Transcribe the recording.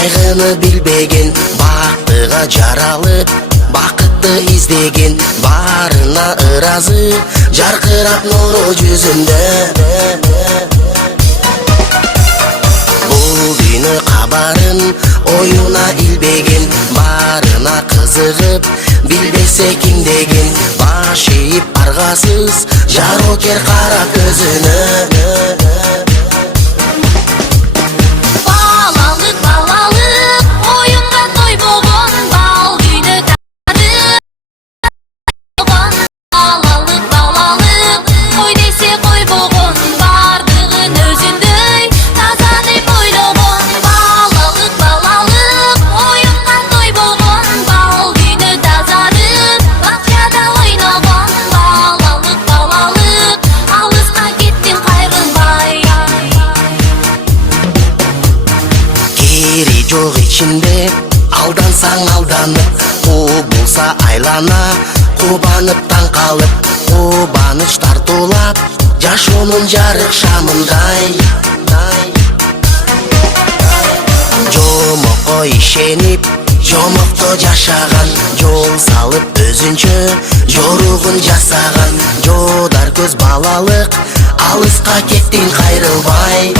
кайгыны билбеген, бактыга жаралып бакытты издеген, барына ыразы жаркырап нуру жүзүндө. Бул күнү кабарын оюна илбеген, барына кызыгып билбесе ким деген, баш ийип аргасыз жарокер кара көзүнө. Жок ичинде алдансаң алданып, болса айлана кубанып таң калып, кубаныч тартуулап жашоонун жарык шамындай. Жомокко ишенип жомокто жашаган, жол салып өзүнчө жоругун жасаган, жодар көз балалык алыска кеттиң кайрылбай.